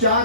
4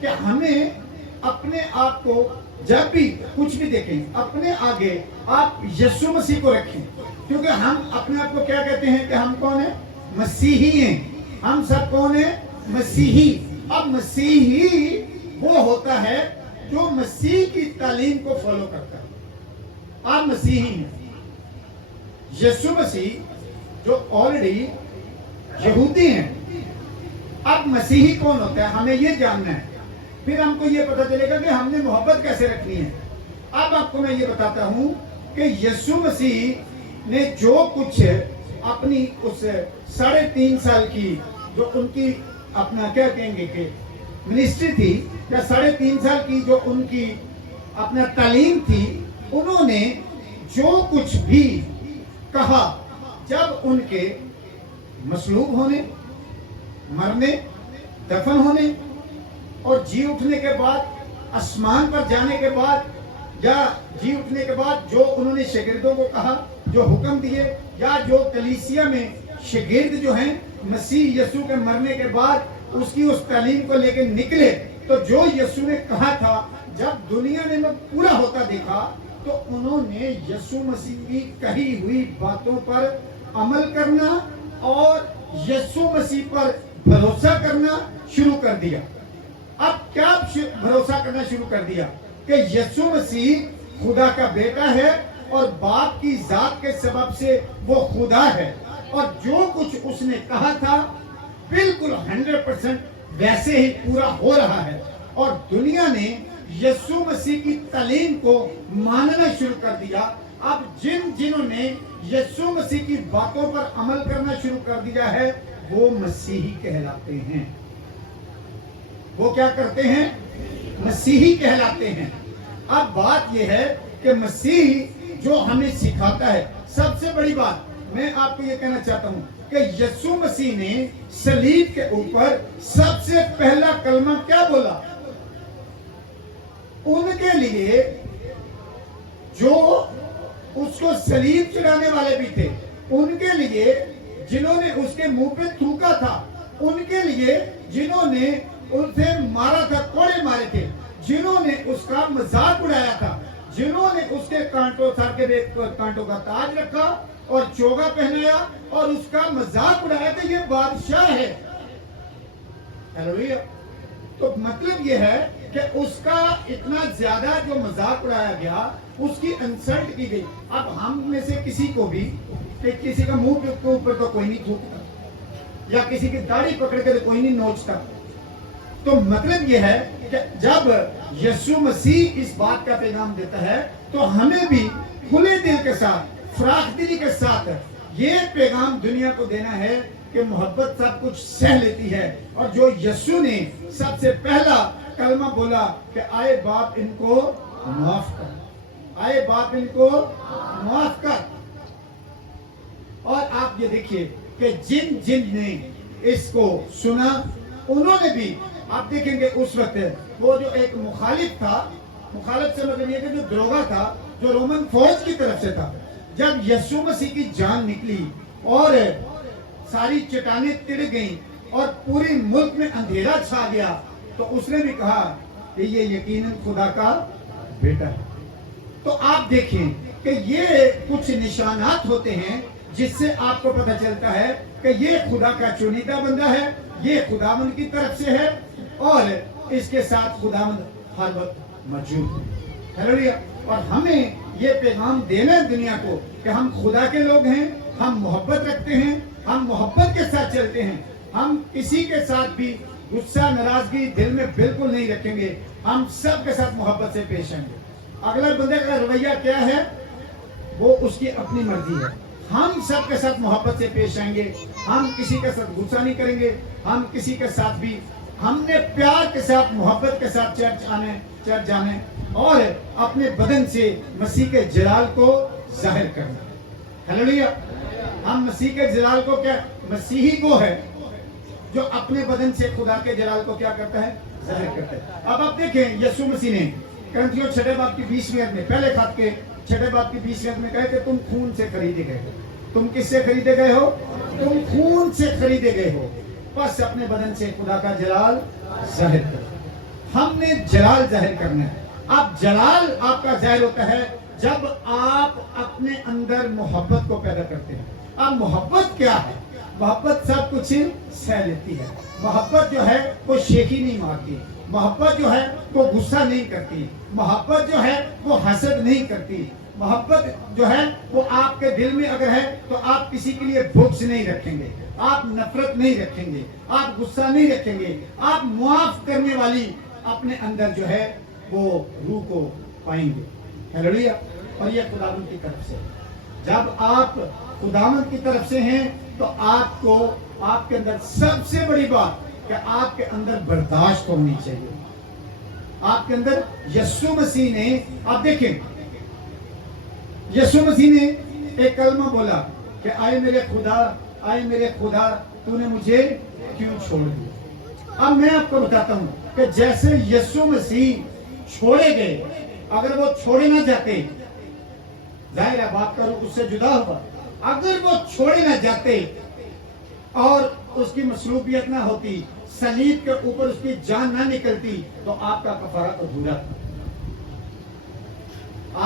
کہ ہمیں اپنے آپ کو جب بھی کچھ بھی دیکھیں اپنے آگے آپ یسوع مسیح کو رکھیں، کیونکہ ہم اپنے آپ کو کیا کہتے ہیں کہ ہم کون ہیں؟ مسیحی ہیں. ہم سب کون ہیں؟ مسیحی. اب مسیحی وہ ہوتا ہے جو مسیح کی تعلیم کو فالو کرتا ہے. آپ مسیحی ہیں. یسوع مسیح جو آلریڈی یہودی ہیں. اب مسیحی کون ہوتا ہے ہمیں یہ جاننا ہے، پھر ہم کو یہ پتا چلے گا کہ ہم نے محبت کیسے رکھنی ہے. اب آپ کو میں یہ بتاتا ہوں کہ یسوع مسیح نے جو کچھ اپنی اس 3.5 سال کی جو ان کی اپنا کیا کہیں گے کہ منسٹری تھی، یا 3.5 سال کی جو ان کی اپنا تعلیم تھی، انہوں نے جو کچھ بھی کہا جب ان کے مصلوب ہونے، مرنے، دفن ہونے اور جی اٹھنے کے بعد، آسمان پر جانے کے بعد یا جی اٹھنے کے بعد جو انہوں نے شاگردوں کو کہا، جو حکم دیے، یا جو کلیسیا میں شاگرد جو ہیں مسیح یسوع کے مرنے کے بعد اس کی اس تعلیم کو لے کے نکلے، تو جو یسوع نے کہا تھا جب دنیا نے پورا ہوتا دیکھا تو انہوں نے یسوع مسیح کی کہی ہوئی باتوں پر عمل کرنا اور یسوع مسیح پر بھروسہ کرنا شروع کر دیا. اب کیا بھروسہ کرنا شروع کر دیا؟ کہ یسوع مسیح خدا کا بیٹا ہے اور باپ کی ذات کے سبب سے وہ خدا ہے، اور جو کچھ اس نے کہا تھا بالکل 100% ویسے ہی پورا ہو رہا ہے. اور دنیا نے یسوع مسیح کی تعلیم کو ماننا شروع کر دیا. اب جنہوں نے یسوع مسیح کی باتوں پر عمل کرنا شروع کر دیا ہے وہ مسیحی کہلاتے ہیں. وہ کیا کرتے ہیں؟ مسیحی کہلاتے ہیں. اب بات یہ ہے کہ مسیح جو ہمیں سکھاتا ہے، سب سے بڑی بات میں آپ کو یہ کہنا چاہتا ہوں کہ یسوع مسیح نے صلیب کے اوپر سب سے پہلا کلمہ کیا بولا؟ ان کے لیے جو اس کو صلیب چڑھانے والے بھی تھے، ان کے لیے جنہوں نے اس کے منہ پہ تھوکا تھا، ان کے لیے جنہوں نے اسے مارا تھا، کوڑے مارے تھے، جنہوں نے اس کا مذاق اڑایا تھا، جنہوں نے اس کے سر کے کانٹوں کا تاج رکھا اور چوگا پہنایا اور اس کا مذاق اڑایا کہ یہ بادشاہ ہے. ہیلویا. تو مطلب یہ ہے کہ اس کا اتنا زیادہ جو مذاق اڑایا گیا، اس کی انسلٹ کی گئی. اب ہم میں سے کسی کو بھی کہ کسی کا منہ کے اوپر تو کوئی نہیں تھوکتا، یا کسی کی داڑھی پکڑ کے تو کوئی نہیں نوچتا. تو مطلب یہ ہے کہ جب یسوع مسیح اس بات کا پیغام دیتا ہے تو ہمیں بھی کھلے دل کے ساتھ، فراخ دلی کے ساتھ یہ پیغام دنیا کو دینا ہے کہ محبت سب کچھ سہ لیتی ہے. اور جو یسوع نے سب سے پہلا کلمہ بولا کہ آئے باپ ان کو معاف کر، آئے باپ ان کو معاف کر. اور آپ یہ دیکھیے کہ جن نے اس کو سنا انہوں نے بھی، آپ دیکھیں گے اس وقت وہ جو ایک مخالف تھا، مخالف سے مطلب یہ کہ جو دروغہ تھا، جو رومن فوج کی طرف سے تھا، جب یسوع مسیح کی جان نکلی اور ساری چٹانیں تڑ گئیں اور پوری ملک میں اندھیرا چھا گیا، تو اس نے بھی کہا کہ یہ یقیناً خدا کا بیٹا ہے. تو آپ دیکھیں کہ یہ کچھ نشانات ہوتے ہیں جس سے آپ کو پتہ چلتا ہے کہ یہ خدا کا چنیدہ بندہ ہے، یہ خداوند کی طرف سے ہے اور اس کے ساتھ خداوند ہر وقت موجود ہے. ہیلویا. اور ہمیں یہ پیغام دینا ہے دنیا کو کہ ہم خدا کے لوگ ہیں، ہم محبت رکھتے ہیں، ہم محبت کے ساتھ چلتے ہیں، ہم کسی کے ساتھ بھی غصہ ناراضگی دل میں بالکل نہیں رکھیں گے، ہم سب کے ساتھ محبت سے پیش آئیں گے. اگلا بندے کا رویہ کیا ہے وہ اس کی اپنی مرضی ہے. ہم سب کے ساتھ محبت سے پیش آئیں گے، ہم کسی کے ساتھ غصہ نہیں کریں گے، ہم کسی کے ساتھ بھی ہم نے پیار کے ساتھ محبت کے ساتھ چرچ جانے اور اپنے بدن سے مسیح کے جلال کو ظاہر کرنا. ہلیلویا. ہم مسیح کے جلال کو کیا، مسیحی کو ہے جو اپنے بدن سے خدا کے جلال کو کیا کرتا ہے، ظاہر کرتا ہے. اب آپ دیکھیں یسوع مسیح نے کرنتھیوں 6 باب کی 20ویں آیت میں، پہلے خط کے 6 باب کی 20ویں آیت میں کہا کہ تم خون سے خریدے گئے ہو. تم کس سے خریدے گئے ہو؟ تم خون سے خریدے گئے ہو، بس اپنے بدن سے خدا کا جلال ظاہر کرو. ہم نے جلال ظاہر کرنا ہے. اب جلال آپ کا ظاہر ہوتا ہے جب آپ اپنے اندر محبت کو پیدا کرتے ہیں. اب محبت کیا ہے؟ محبت سب کچھ سہ لیتی ہے. محبت جو ہے وہ شیخی نہیں مارتی. محبت جو ہے وہ غصہ نہیں کرتی. محبت جو ہے وہ حسد نہیں کرتی. محبت جو ہے وہ آپ کے دل میں اگر ہے تو آپ کسی کے لیے بغض نہیں رکھیں گے, آپ نفرت نہیں رکھیں گے, آپ غصہ نہیں رکھیں گے, آپ معاف کرنے والی اپنے اندر جو ہے وہ روح کو پائیں گے. ہیلیلویا. اور یہ خداوند کی طرف سے. جب آپ خداوند کی طرف سے ہیں تو آپ کو آپ کے اندر سب سے بڑی بات کہ آپ کے اندر برداشت ہونی چاہیے. آپ کے اندر یسوع مسیح نے, آپ دیکھیں یسوع مسیح نے ایک کلمہ بولا کہ آئے میرے خدا, آئے میرے خدا, تو نے مجھے کیوں چھوڑ دیا. اب میں آپ کو بتاتا ہوں کہ جیسے یسوع مسیح چھوڑے گئے, اگر وہ چھوڑے نہ جاتے, ظاہر ہے بات کا روح اس سے جدا ہوا, اگر وہ چھوڑے نہ جاتے اور اس کی مصلوبیت نہ ہوتی, صلیب کے اوپر اس کی جان نہ نکلتی, تو آپ کا کفارہ ادھورا تھا.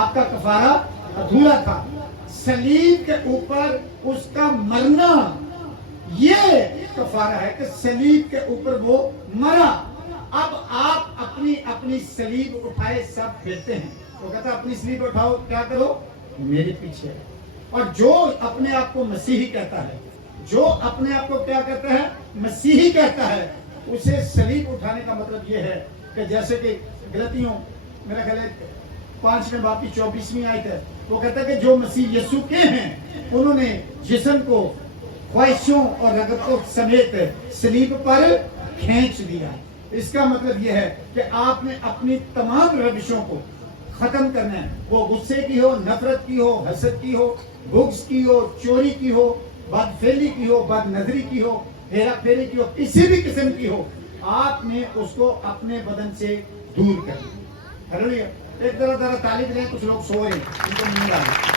آپ کا کفارہ ادھورا تھا. صلیب کے اوپر اس کا مرنا یہ کفارہ ہے کہ صلیب کے اوپر وہ مرا. اب آپ اپنی اپنی صلیب اٹھائے سب پھرتے ہیں. وہ کہتا ہے اپنی صلیب اٹھاؤ, کیا کرو, میرے پیچھے. اور جو اپنے آپ کو مسیحی کہتا ہے, جو اپنے آپ کو کیا کہتا ہے, مسیحی کہتا ہے, اسے صلیب اٹھانے کا مطلب یہ ہے کہ جیسے کہ غلطیوں میرا خیال ہے 5ویں باب کی 24ویں آیت ہے, وہ کہتا ہے کہ جو مسیح یسوع کے ہیں انہوں نے جسم کو خواہشوں اور رغبتوں سمیت صلیب پر کھینچ دیا. اس کا مطلب یہ ہے کہ آپ نے اپنی تمام روشوں کو ختم کرنا ہے. وہ غصے کی ہو, نفرت کی ہو, حسد کی ہو, بغض کی ہو, چوری کی ہو, بدفعلی کی ہو, بد نظری کی ہو, ہیرا پھیری کی ہو, کسی بھی قسم کی ہو, آپ نے اس کو اپنے بدن سے دور کرنا. ہیلیلویا. ایک ذرا تعلیم دیں, کچھ لوگ سو رہے ہیں, ان کو نیند آ رہی.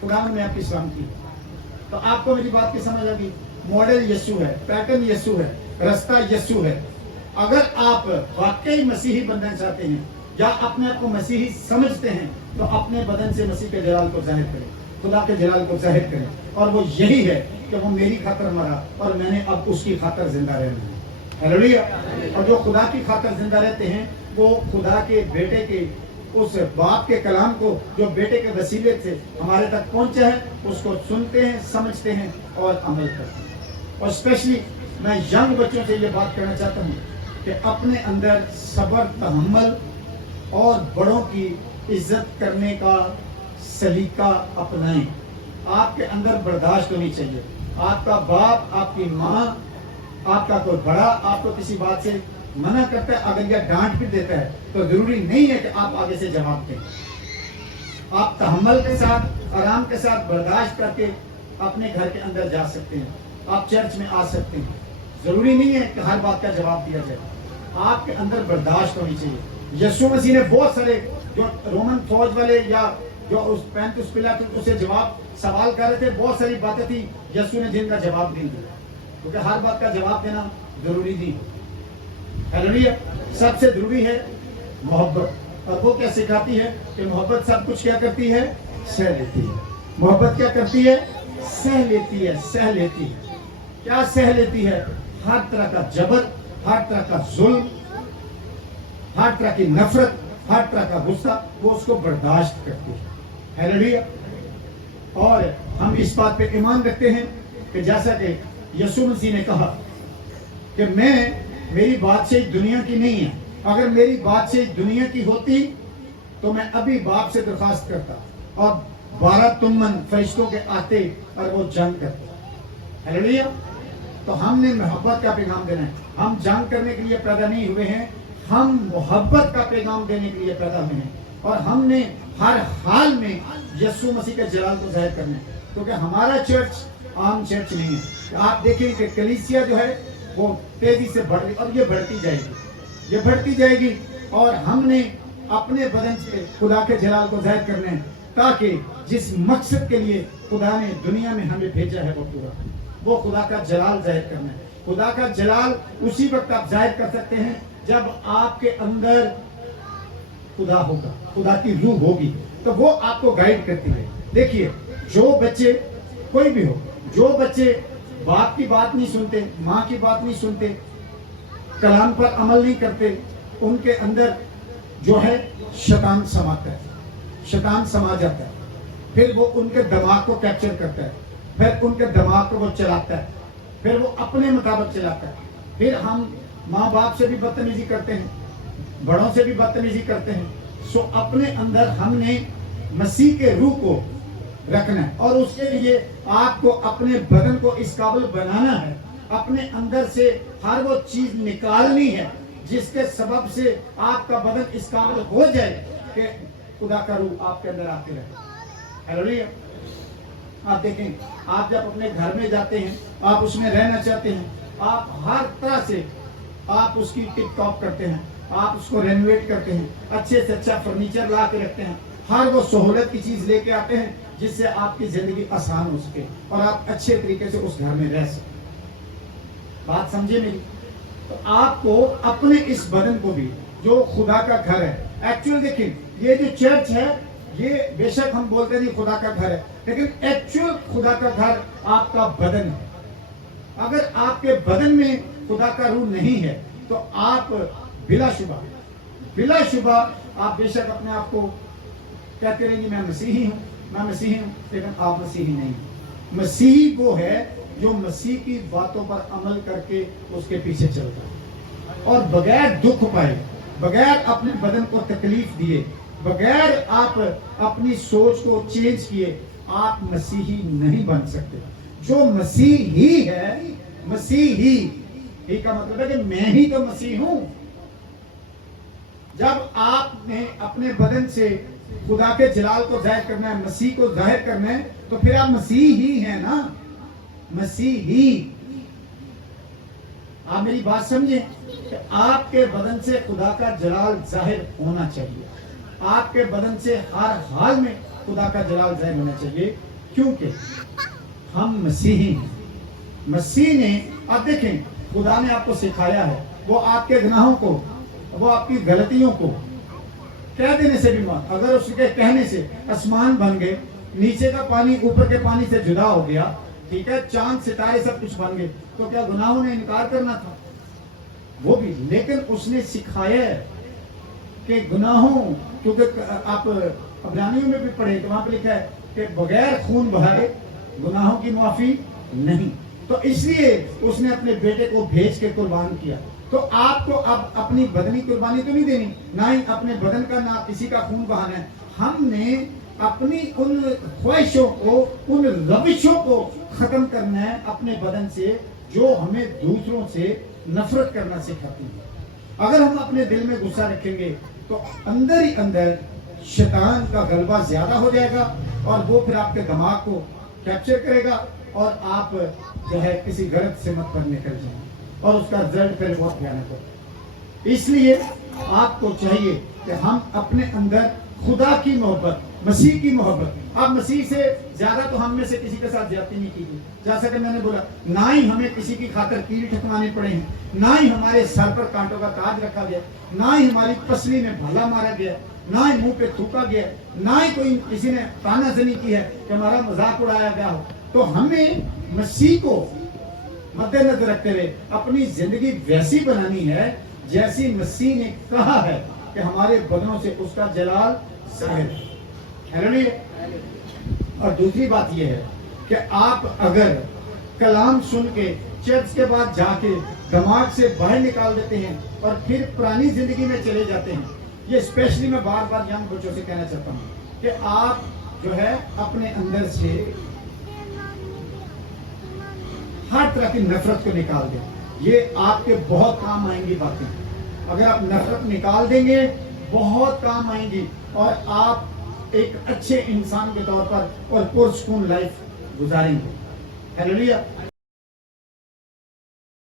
خدا نے آپ کی سلام کی تو آپ کو میری بات کی سمجھ آ گئی. ماڈل یسوع ہے, پیٹرن یسوع ہے, رستہ یسوع ہے. اگر آپ واقعی مسیحی بننا چاہتے ہیں یا اپنے آپ کو مسیحی سمجھتے ہیں تو اپنے بدن سے مسیح کے جلال کو ظاہر کریں, خدا کے جلال کو ظاہر کریں. اور وہ یہی ہے کہ وہ میری خاطر مرا اور میں نے اب اس کی خاطر زندہ رہنا ہے. ہیلیلویا. اور جو خدا کی خاطر زندہ رہتے ہیں وہ خدا کے بیٹے کے اس باپ کے کلام کو جو بیٹے کے وسیلے سے ہمارے تک پہنچا ہے اس کو سنتے ہیں, سمجھتے ہیں اور عمل کرتے ہیں. اور اسپیشلی میں ینگ بچوں سے یہ بات کرنا چاہتا ہوں کہ اپنے اندر صبر, تحمل اور بڑوں کی عزت کرنے کا سلیقہ اپنائیں. آپ کے اندر برداشت ہونی چاہیے. آپ کا باپ, آپ کی ماں, آپ کا کوئی بڑا آپ کو کسی بات سے منع کرتا ہے, اگر یہ ڈانٹ بھی دیتا ہے تو ضروری نہیں ہے کہ آپ آگے سے جواب دیں. آپ تحمل کے ساتھ, آرام کے ساتھ برداشت کر کے اپنے گھر کے اندر جا سکتے ہیں, آپ چرچ میں آ سکتے ہیں. ضروری نہیں ہے کہ ہر بات کا جواب دیا جائے. آپ کے اندر برداشت ہونی چاہیے. یسوع مسیح نے بہت سارے جو رومن فوج والے یا جو اس پینتوس پلاطس اسے جواب سوال کر رہے تھے, بہت ساری باتیں تھی یسوع نے جن کا جواب نہیں دیا, کیونکہ ہر بات کا جواب دینا ضروری نہیں. ہیلیلویا. سب سے ضروری ہے محبت. اور وہ کیا سکھاتی ہے کہ محبت سب کچھ کیا کرتی ہے, سہ لیتی ہے. محبت کیا کرتی ہے, سہ لیتی ہے. سہ لیتی ہے. کیا سہ لیتی ہے؟ ہر طرح کا جبر, ہر طرح کا ظلم, ہر طرح کی نفرت, ہر طرح کا غصہ, وہ اس کو برداشت کرتی ہے. ہیلیلویا. اور ہم اس بات پہ ایمان رکھتے ہیں کہ جیسا کہ یسوع مسیح نے کہا کہ میری بادشاہی دنیا کی نہیں ہے. اگر میری بادشاہی دنیا کی ہوتی تو میں ابھی باپ سے درخواست کرتا اور 12 تمن فرشتوں کے آتے اور وہ جنگ کرتے. ہیلیلویا. تو ہم نے محبت کا پیغام دینا ہے. ہم جنگ کرنے کے لیے پیدا نہیں ہوئے ہیں, ہم محبت کا پیغام دینے کے لیے پیدا ہوئے ہیں. اور ہم نے ہر حال میں یسوع مسیح کے جلال کو ظاہر کرنا ہے, کیونکہ ہمارا چرچ عام چرچ نہیں ہے. آپ دیکھیں کہ کلیسیا جو ہے وہ تیزی سے بڑھ رہی اور یہ بڑھتی جائے گی, یہ بڑھتی جائے گی. اور ہم نے اپنے بدن سے خدا کے جلال کو ظاہر کرنا ہے تاکہ جس مقصد کے لیے خدا نے دنیا میں ہمیں بھیجا ہے وہ پورا. وہ خدا کا جلال ظاہر کرنا ہے. خدا کا جلال اسی وقت آپ ظاہر کر سکتے ہیں جب آپ کے اندر خدا ہوگا, خدا کی روح ہوگی, تو وہ آپ کو گائیڈ کرتی ہے. دیکھیے, جو بچے کوئی بھی ہو, جو بچے باپ کی بات نہیں سنتے, ماں کی بات نہیں سنتے, کلام پر عمل نہیں کرتے, ان کے اندر جو ہے شیطان سماتا ہے, شیطان سما جاتا ہے. پھر وہ ان کے دماغ کو کیپچر کرتا ہے, پھر ان کے دماغ کو وہ چلاتا ہے, پھر وہ اپنے مطابق چلاتا ہے. پھر ہم ماں باپ سے بھی بدتمیزی کرتے ہیں, بڑوں سے بھی بدتمیزی کرتے ہیں. سو اپنے اندر ہم نے مسیح کے روح کو رکھنا ہے, اور اس کے لیے آپ کو اپنے بدن کو اس قابل بنانا ہے, اپنے اندر سے ہر وہ چیز نکالنی ہے جس کے سبب سے آپ کا بدن اس قابل ہو جائے کہ خدا کا روح آپ کے اندر آتے رہے. ہیلویا. آپ دیکھیں, آپ جب اپنے گھر میں جاتے ہیں, آپ اس میں رہنا چاہتے ہیں, آپ ہر طرح سے آپ اس کی ٹپ ٹاپ کرتے ہیں, آپ اس کو رینویٹ کرتے ہیں, اچھے سے اچھا فرنیچر لا کے رکھتے ہیں, ہر وہ سہولت کی چیز لے کے آتے ہیں جس سے آپ کی زندگی آسان ہو سکے اور آپ اچھے طریقے سے اس گھر میں رہ سکیں. بات سمجھے میری؟ تو آپ کو اپنے اس بدن کو بھی, جو خدا کا گھر ہے, ایکچوئل دیکھیں, یہ جو چرچ ہے یہ بے شک ہم بولتے نہیں خدا کا گھر ہے, لیکن ایکچوئل خدا کا گھر آپ کا بدن ہے. اگر آپ کے بدن میں خدا کا روح نہیں ہے تو آپ بلا شبہ آپ بے شک اپنے آپ کو کہتے رہیں گے میں مسیحی ہوں, میں مسیحی ہوں, لیکن آپ مسیحی نہیں. مسیحی وہ ہے جو مسیح کی باتوں پر عمل کر کے اس کے پیچھے چلتا ہے, اور بغیر دکھ پائے, بغیر اپنے بدن کو تکلیف دیے, بغیر آپ اپنی سوچ کو چینج کیے آپ مسیحی نہیں بن سکتے. جو مسیحی ہے, مسیحی کا مطلب ہے کہ میں ہی تو مسیح ہوں. جب آپ نے اپنے بدن سے خدا کے جلال کو ظاہر کرنا ہے, مسیح کو ظاہر کرنا ہے, تو پھر آپ مسیح ہی ہیں نا, مسیحی. آپ میری بات سمجھیں کہ آپ کے بدن سے خدا کا جلال ظاہر ہونا چاہیے, آپ کے بدن سے ہر حال میں خدا کا جلال ظاہر ہونا چاہیے, کیونکہ ہم مسیحی ہیں. مسیح نے, اب دیکھیں, خدا نے آپ کو سکھایا ہے, وہ آپ کے گناہوں کو, وہ آپ کی غلطیوں کو کہہ دینے سے بھی مات, اگر اس کے کہنے سے آسمان بن گئے, نیچے کا پانی اوپر کے پانی سے جدا ہو گیا, ٹھیک ہے, چاند ستارے سب کچھ بن گئے, تو کیا گناہوں نے انکار کرنا تھا؟ وہ بھی, لیکن اس نے سکھایا ہے کہ گناہوں, کیونکہ آپ عبرانیوں میں بھی پڑھیں تو وہاں پہ لکھا ہے کہ بغیر خون بہائے گناہوں کی معافی نہیں. تو اس لیے اس نے اپنے بیٹے کو بھیج کے قربان کیا. تو آپ کو اب اپنی بدنی قربانی تو نہیں دینی, نہ ہی اپنے بدن کا, نہ کسی کا خون بہانا ہے. ہم نے اپنی ان خواہشوں کو, ان روشوں کو ختم کرنا ہے اپنے بدن سے جو ہمیں دوسروں سے نفرت کرنا سکھاتی ہے. اگر ہم اپنے دل میں غصہ رکھیں گے تو اندر ہی اندر شیطان کا غلبہ زیادہ ہو جائے گا, اور وہ پھر آپ کے دماغ کو کیپچر کرے گا, اور آپ جو ہے کسی غلط سمت پر نکل جائیں, اور اس کا رزلٹ پھر بہت بھیانک ہوگا. اس لیے آپ کو چاہیے کہ ہم اپنے اندر خدا کی محبت, مسیح کی محبت, آپ مسیح سے زیادہ تو ہم میں سے کسی کے ساتھ زیادتی نہیں کیجیے. جیسا کہ میں نے بولا, نہ ہی ہمیں کسی کی خاطر کیل ٹھکوانے پڑے ہیں, نہ ہی ہمارے سر پر کانٹوں کا تاج رکھا گیا, نہ ہی ہماری پسلی میں بھلا مارا گیا, نہ ہی منہ پہ تھوکا گیا, نہ ہی کوئی کسی نے تانا زنی کی ہے کہ ہمارا مذاق اڑایا گیا ہو. تو ہمیں مسیح کو مد نظر رکھتے ہوئے اپنی زندگی ویسی بنانی ہے جیسی مسیح نے کہا ہے کہ ہمارے بدنوں سے اس کا جلال ظاہر ہے. اور دوسری بات یہ ہے کہ آپ اگر کلام سن کے چرچ کے بعد جا کے دماغ سے باہر نکال دیتے ہیں اور پھر پرانی زندگی میں چلے جاتے ہیں, یہ اسپیشلی میں بار بار ینگ بچوں سے کہنا چاہتا ہوں کہ آپ جو ہے اپنے اندر سے ہر طرح کی نفرت کو نکال دیں. یہ آپ کے بہت کام آئیں گی باتیں. اگر آپ نفرت نکال دیں گے بہت کام آئیں گی, اور آپ ایک اچھے انسان کے طور پر اور پرسکون لائف گزاریں گے. ہیلیلویا.